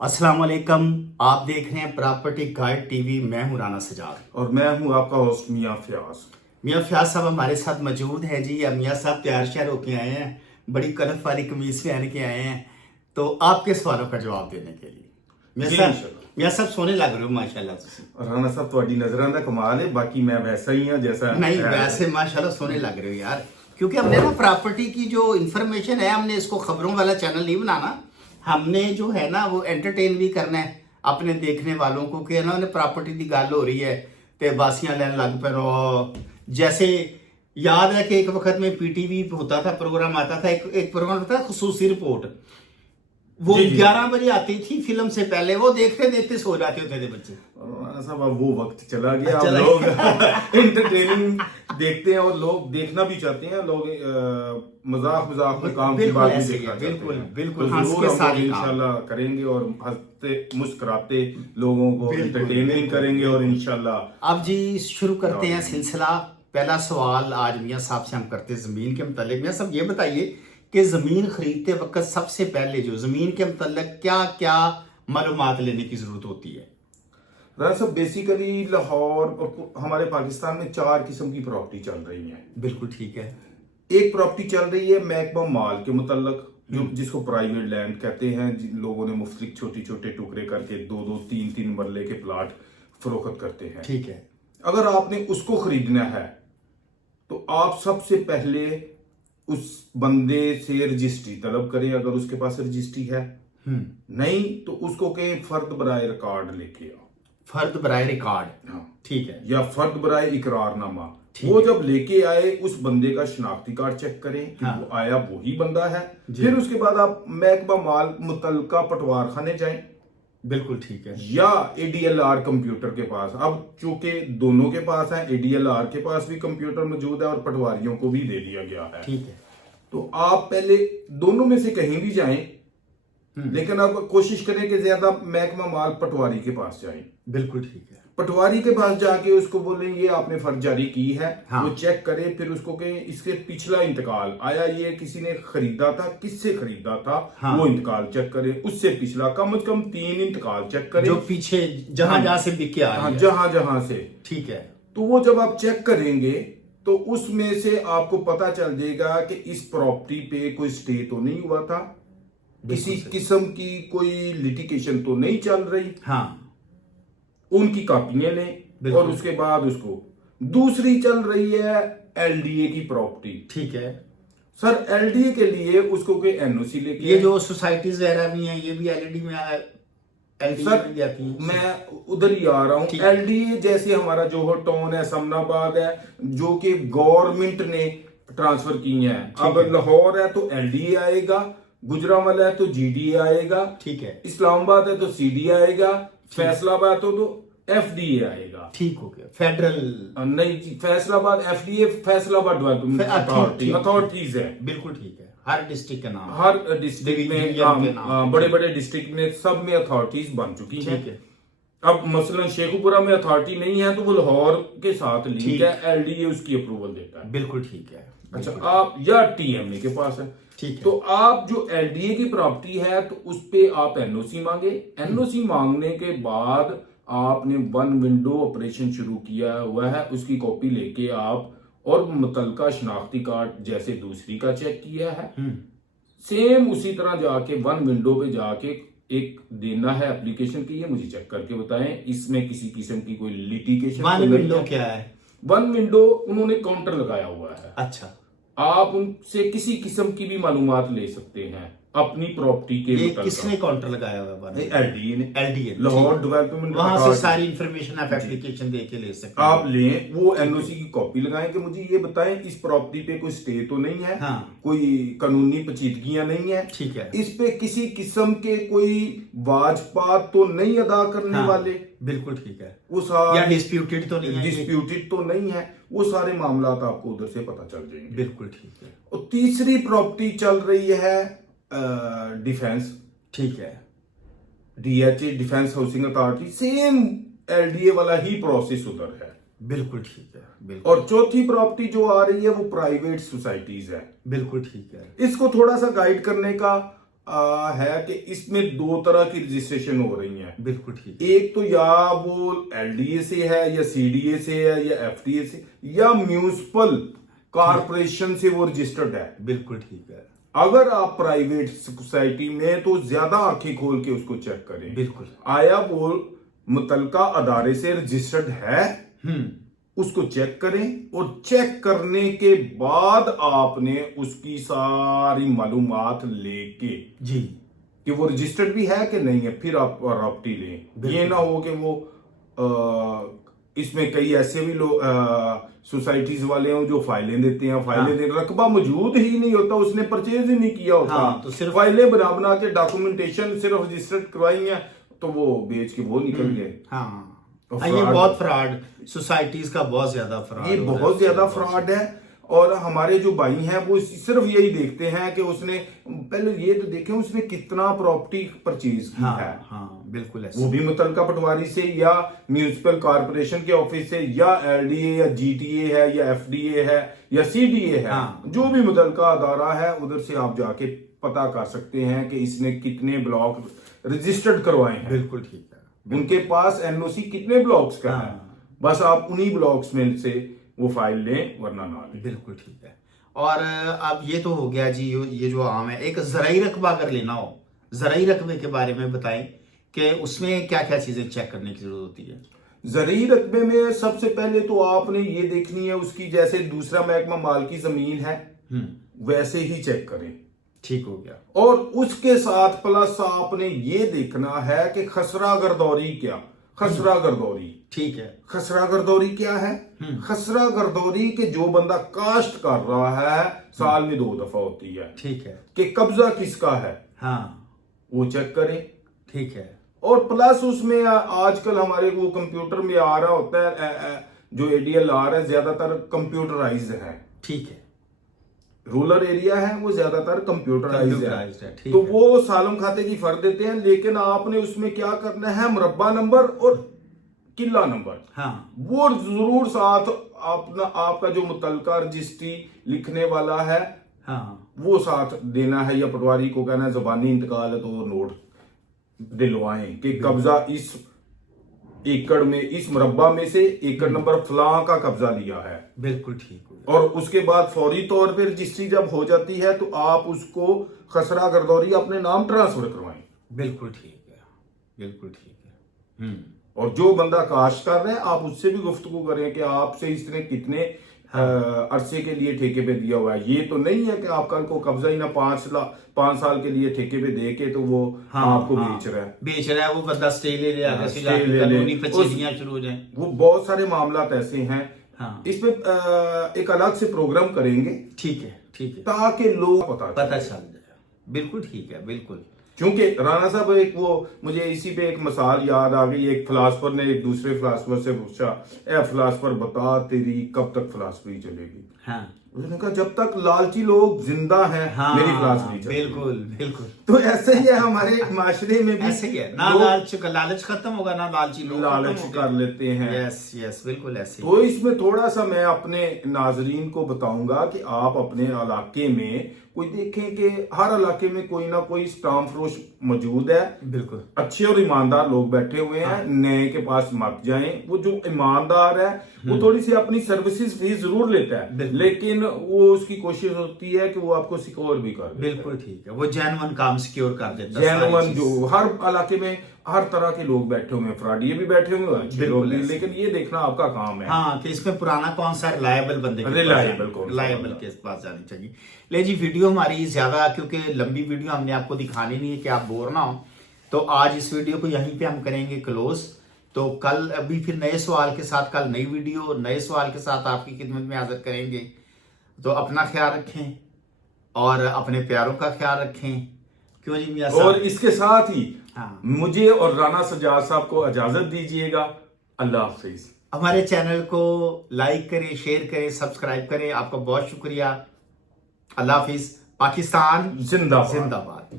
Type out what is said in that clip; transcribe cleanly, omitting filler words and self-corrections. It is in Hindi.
अस्सलाम वालेकुम। आप देख रहे हैं प्रॉपर्टी गाइड टीवी। मैं हूं राना सजाद और मैं हूं आपका होस्ट मियां फयाज। मियां फयाज साहब हमारे साथ मौजूद हैं जी। अब मियां साहब तैयार श्यार होके आए हैं, बड़ी कलफ वाली कमीज पहन के आए हैं तो आपके सवालों का जवाब देने के लिए। मियां जी साहब इंशाल्लाह। मियां साहब सोने लग रहे हो माशाल्लाह तुसी। राना साहब ਤੁਹਾਡੀ नजरां ਦਾ कमाल है, बाकी मैं वैसा ही हूं जैसा नहीं है। वैसे माशाल्लाह सोने लग रहे हो यार, क्योंकि हमने ना प्रॉपर्टी की जो इंफॉर्मेशन है, हमने इसको खबरों वाला चैनल नहीं बनाना। हमने जो है ना वो एंटरटेन भी करना है अपने देखने वालों को कि ना प्रॉपर्टी की गल हो रही है तो बासियां लैन लग पे रहो। जैसे याद है कि एक वक्त में पीटीवी होता था, प्रोग्राम आता था, एक प्रोग्राम होता था खुसूसी रिपोर्ट। वो जी, जी। 11 बजे आती थी फिल्म से पहले, वो देखते देखते सो जाते होते थे बच्चे। राना साहब अब वो वक्त चला गया। अब चला लोग एंटरटेनिंग देखते हैं और लोग देखना भी चाहते हैं। लोग मजाक मजाक में काम की बिल्कुल बात भी ऐसे ही देखना है, चाहते बिल्कुल, हैं। बिल्कुल, तो हंस जरूर के हम सारे लोग काम। इंशाल्लाह करेंगे और हंसते मुस्कुराते लोगों को बिल्कुल, एंटरटेनिंग बिल्कुल, करेंगे और बिल्कुल। इंशाल्लाह। अब जी शुरू करते हैं हाँ। सिलसिला। पहला सवाल आज मियां साहब से हम करते हैं जमीन के मतलब। मियां साहब ये बताइए कि जमीन खरीदते वक्त सबसे पहले जो जमीन के मतलब क्या क्या मालूमात लेने की जरूरत होती है? राना साहब बेसिकली लाहौर और हमारे पाकिस्तान में 4 किस्म की प्रॉपर्टी चल रही है। बिल्कुल ठीक है। एक प्रॉपर्टी चल रही है महकमा माल के मुतल्लक, जो जिसको प्राइवेट लैंड कहते हैं। जिन लोगों ने मुफ्तलिक छोटे छोटे टुकड़े करके 2-2 3-3 मरले के प्लाट फरोख्त करते हैं। ठीक है। अगर आपने उसको खरीदना है तो आप सबसे पहले उस बंदे से रजिस्ट्री तलब करें, अगर उसके पास रजिस्ट्री है। नहीं तो उसको कहें फर्द बराए रिकॉर्ड लेके आओ। फर्द बराए रिकॉर्ड। हाँ। ठीक है। या फर्द बराए इकरारनामा। ठीक वो है। जब लेके आए उस बंदे का शनाख्ती कार्ड चेक करें कि हाँ। वो आया वही बंदा है। जी। फिर उसके बाद आप महकमा माल मुतलका पटवार खाने जाएं बिल्कुल ठीक है। या एडीएलआर कंप्यूटर के पास। अब चूंकि दोनों के पास है, एडीएलआर के पास भी कंप्यूटर मौजूद है और पटवारियों को भी दे दिया गया है। ठीक है। तो आप पहले दोनों में से कहीं भी जाएं, लेकिन अब कोशिश करें कि ज्यादा महकमा माल पटवारी के पास जाएं। बिल्कुल ठीक है। पटवारी के पास जाके उसको बोलें ये आपने फर्ज जारी की है। हाँ। वो चेक करे, फिर उसको कहें इसके पिछला इंतकाल आया, ये किसी ने खरीदा था, किससे खरीदा था। हाँ। वो इंतकाल चेक करें, उससे पिछला कम से कम 3 इंतकाल चेक करें जो पीछे जहां जहां से बिके आ हाँ, रही है। जहां जहां से। ठीक है। तो वो जब आप चेक करेंगे तो उसमें से आपको पता चल जाएगा कि इस प्रॉपर्टी पे कोई स्टे तो नहीं हुआ था, किसी किस्म की कोई लिटिगेशन तो नहीं चल रही। हाँ। उनकी कॉपियां लें और उसके बाद उसको। दूसरी चल रही है एलडीए की प्रॉपर्टी। ठीक है सर, एलडीए के लिए उसको कोई एनओसी लेके ये जो सोसाइटीज वगैरह भी हैं ये भी एलईडी में एलईडी सर में भी आती हैं। मैं उधर ही आ रहा हूँ। एलडीए जैसे हमारा जोहर टाउन है, समनाबाद है, जो कि गवर्नमेंट ने ट्रांसफर की है। अब लाहौर है तो एलडीए आएगा, गुजरांवाला है तो जीडीए आएगा, ठीक है। इस्लामाबाद है तो सीडीए आएगा, फैसलाबाद हो तो एफडीए आएगा। ठीक हो गया। फेडरल नहीं जी, Faisalabad FDA Faisalabad development authorities है। बिल्कुल ठीक है। हर डिस्ट्रिक्ट का नाम, हर डिस्ट्रिक्ट में डिवीजन के नाम। बड़े बड़े डिस्ट्रिक्ट में सब में अथॉरिटीज बन चुकी हैं। ठीक है। अब मसलन शेखुपुरा में अथॉरिटी नहीं है तो वो लाहौर के साथ लिंक है, एलडीए उसकी अप्रूवल देता है। बिल्कुल ठीक है। अच्छा, आप या टीएमए के पास है। ठीक है। तो आप जो एलडीए की प्रॉपर्टी है तो उस पे आप एनओसी मांगे। एनओसी मांगने के बाद आपने वन विंडो ऑपरेशन शुरू किया हुआ है, उसकी कॉपी लेके आप और मुतलका शनाख्ती कार्ड जैसे दूसरी का चेक किया है, सेम उसी तरह जाके वन विंडो पे जाके एक देना है एप्लीकेशन की, ये मुझे चेक करके बताएं इसमें किसी किस्म की कोई लिटिगेशन। वन विंडो क्या है? वन विंडो उन्होंने काउंटर लगाया हुआ है। अच्छा। आप उनसे किसी किस्म की भी मालूमात ले सकते हैं अपनी प्रॉपर्टी के ये मुताबिक। किसने काउंटर लगाया हुआ है? एलडीए ने। एलडीए लाहौर डेवलपमेंट वहां से सारी इंफॉर्मेशन आप एप्लीकेशन दे के ले सकते हैं। आप लें, वो एनओसी की कॉपी लगाएं कि मुझे ये बताएं इस प्रॉपर्टी पे कोई स्टे तो नहीं है। हाँ। कोई कानूनी पेचीदगियां नहीं है। ठीक है। इस पे किसी किस्म के कोई वाजपात तो नहीं अदा करने वाले। बिल्कुल ठीक है। वो सारे या डिस्प्यूटेड तो नहीं है? डिस्प्यूटेड तो नहीं है। वो सारे मामला आपको उधर से पता चल जाएंगे। बिल्कुल ठीक है। और तीसरी प्रॉपर्टी चल रही है डिफेंस। ठीक है। DHA, defence housing authority, same LDA वाला ही प्रोसेस उधर है। बिल्कुल ठीक है। बिल्कुल। और चौथी प्रॉपर्टी जो आ रही है वो प्राइवेट सोसाइटीज है। बिल्कुल ठीक है। इसको थोड़ा सा गाइड करने का है कि इसमें दो तरह की रजिस्ट्रेशन हो रही है। बिल्कुल ठीक है। एक तो या वो एलडीए से है या सीडीए से है या एफडीए से या म्यूनिसिपल कॉर्पोरेशन से वो रजिस्टर्ड है। बिल्कुल ठीक है। अगर आप प्राइवेट सोसाइटी में तो ज्यादा आंखें खोल के उसको चेक करें। बिल्कुल। आया वो मुतलका अदारे से रजिस्टर्ड है, उसको चेक करें और चेक करने के बाद आपने उसकी सारी मालूमात लेके जी कि वो रजिस्टर्ड भी है कि नहीं है, फिर आप प्रॉपर्टी लें। ये ना हो कि वो इसमें कई ऐसे भी लोग सोसाइटीज वाले हैं जो फाइलें देते हैं, फाइलें दे रकबा मौजूद ही नहीं होता, उसने परचेज ही नहीं किया होता। तो सिर्फ फाइलें बना के डॉक्यूमेंटेशन सिर्फ रजिस्टर्ड करवाई है तो वो बेच के वो निकल गए। ये बहुत फ्रॉड, सोसाइटीज का बहुत ज्यादा फ्रॉड, ये बहुत ज्यादा फ्रॉड है। और हमारे जो भाई हैं वो सिर्फ यही देखते हैं कि उसने पहले ये तो देखें उसने कितना प्रॉपर्टी परचेज की है। बिल्कुल ऐसे। वो भी मुतलका पटवारी से या म्यूनिसिपल कॉर्पोरेशन के ऑफिस से या एलडीए या जीटीए है या एफडीए है या सीडीए है, जो भी मुतलका अदारा है उधर से आप जाके पता कर सकते हैं कि इसने कितने ब्लॉक रजिस्टर्ड करवाए हैं। बिल्कुल ठीक है। उनके पास एनओसी कितने ब्लॉक्स का है, बस आप उन्हीं ब्लॉक्स में से वो फाइल लें वरना ना लें। बिल्कुल ठीक है। और अब ये तो हो गया जी, ये जो आम है। एक ज़राई रकबा अगर लेना हो, ज़राई रकबे के बारे में बताएं कि उसमें क्या क्या चीजें चेक करने की जरूरत होती है। ज़रई रकबे में सबसे पहले तो आपने ये देखनी है उसकी, जैसे दूसरा महकमा माल की जमीन है वैसे ही चेक करें। ठीक हो गया। और उसके साथ प्लस आपने ये देखना है कि खसरा गर्दौरी क्या, खसरा गर्दौरी। ठीक है। खसरा गर्दौरी क्या है? खसरा गर्दौरी के जो बंदा काश्त कर रहा है साल में 2 दफा होती है। ठीक है। कि कब्जा किसका है वो चेक करें। ठीक है। और प्लस उसमें आजकल हमारे वो कंप्यूटर में आ रहा होता है, जो एडीएल आ रहा है ज्यादातर कंप्यूटराइज है। ठीक है। रूरल एरिया है वो ज्यादातर कंप्यूटराइज है। तो है। वो सालम खाते की फर्क देते हैं, लेकिन आपने उसमें क्या करना है, मुरब्बा नंबर और किला नंबर वो जरूर साथ अपना, आपका जो मुतलका रजिस्ट्री लिखने वाला है वो साथ देना है, या पटवारी को कहना है जुबानी इंतकाल है तो वो नोट दिलवाएं कि कब्जा इस एकड़ में, इस मुरब्बा में से एकड़ नंबर फलां का कब्जा लिया है। बिल्कुल ठीक। और उसके बाद फौरी तौर पर रजिस्ट्री जब हो जाती है तो आप उसको खसरा गर्दौरी अपने नाम ट्रांसफर करवाएं। बिल्कुल ठीक है। बिल्कुल ठीक है। और जो बंदा काश्त कर रहे हैं आप उससे भी गुफ्तगू करें कि आपसे इसने कितने अरसे के लिए ठेके पे दिया हुआ है। ये तो नहीं है कि आप कल को कब्जा ही ना 5 साल के लिए ठेके पे दे के तो वो आपको बेच रहा है। वो बंदा स्टे ले शुरू हो जाए। वो बहुत सारे मामला ऐसे हैं। इसमें एक अलग से प्रोग्राम करेंगे। ठीक है। ठीक है। ताकि लोग पता चल जाए। बिल्कुल ठीक है। बिल्कुल। क्योंकि राणा साहब एक वो मुझे इसी पे एक मिसाल याद आ गई। एक फिलासफर ने एक दूसरे फिलासफर से पूछा, ए फिलासफर बता तेरी कब तक फिलासफी चलेगी? उसने कहा जब तक लालची लोग जिंदा हैं मेरी फिलासफी चलेगी। बिल्कुल बिल्कुल। तो ऐसे ही है हमारे माशरे में भी, ऐसे ही है ना। लालच खत्म होगा ना लालची लोग लालच कर लेते हैं। यस यस बिल्कुल ऐसे। तो इसमें थोड़ा सा मैं अपने नाजरीन को बताऊंगा कि आप अपने इलाके में कोई देखें कि हर इलाके में कोई ना कोई स्टाम्प फरोश मौजूद है। बिल्कुल। अच्छे और ईमानदार लोग बैठे हुए हैं। नए के पास मत जाएं। वो जो ईमानदार है वो थोड़ी सी अपनी सर्विसेज फीस जरूर लेता है, लेकिन वो उसकी कोशिश होती है कि वो आपको सिक्योर भी कर दे। बिल्कुल ठीक है। वो जेन्युइन काम सिक्योर कर देता है। जेन्युइन जो हर इलाके में हर तरह के लोग बैठे हुए हैं, फ्रॉडिये भी बैठे हुए हैं, अच्छे लोग भी, लेकिन ये देखना आपका काम है कि इसमें पुराना कौन सा रिलायबल बंदे रिलायबल के पास जानी चाहिए। ले जी, वीडियो हमारी ज्यादा क्योंकि लंबी वीडियो हमने आपको दिखानी नहीं है कि आप बोर ना हो, तो आज इस वीडियो को यहीं पे हम करेंगे क्लोज। तो कल अभी फिर नए सवाल के साथ, कल नई वीडियो नए सवाल के साथ आपकी खिदमत में हाजिर करेंगे। तो अपना ख्याल रखें और अपने प्यारों का ख्याल रखें। क्यों जी मियां साहब? और इसके साथ ही मुझे और राना सजाद साहब को इजाजत दीजिएगा। अल्लाह हाफिज। हमारे चैनल को लाइक करें, शेयर करें, सब्सक्राइब करें। आपका बहुत शुक्रिया। अल्लाह हाफिज। पाकिस्तान जिंदाबाद। जिंदाबाद।